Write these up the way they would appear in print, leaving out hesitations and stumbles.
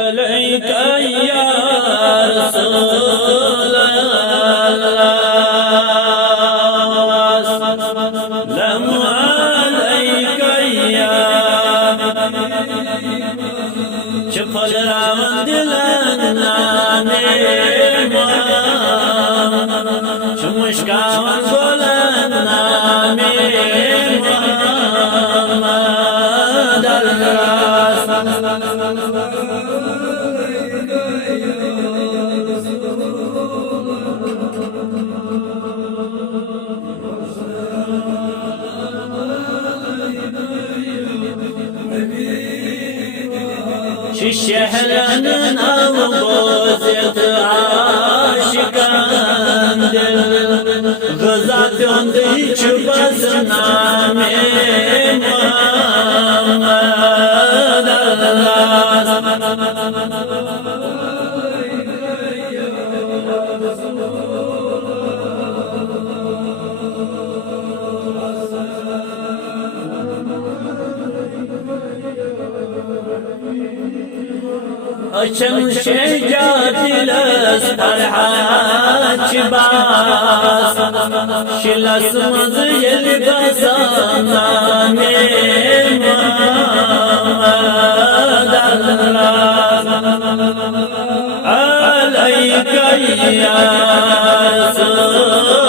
عليك يا رسول الله سلام عليك يا شفل راون دلنا نيما شمشكاوان قولنا ميما دلراس شهرن او بوزت عاشقان دل غزات يوندي چبز نامي محمد الله açın şecatilez parhaç bas şilasımız yeli kazaname Muhammed Allah aleyke ya Resulallah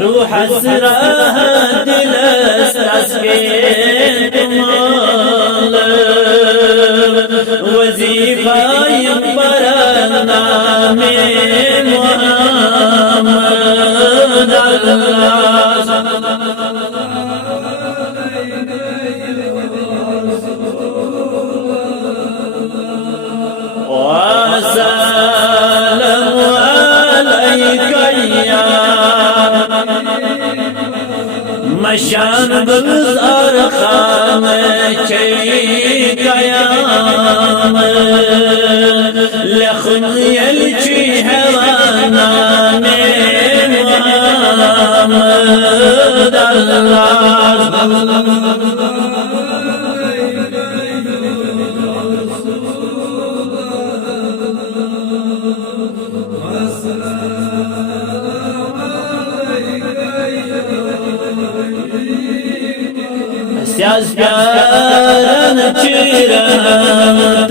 روح اسراه دل استسقيت مال وظيفة يبرنا من محمد الله وسلام عليك يا مشان بز ارخام چی قیام لخن یلچی حوانا من محمد الله سیاز پیارن چیرمت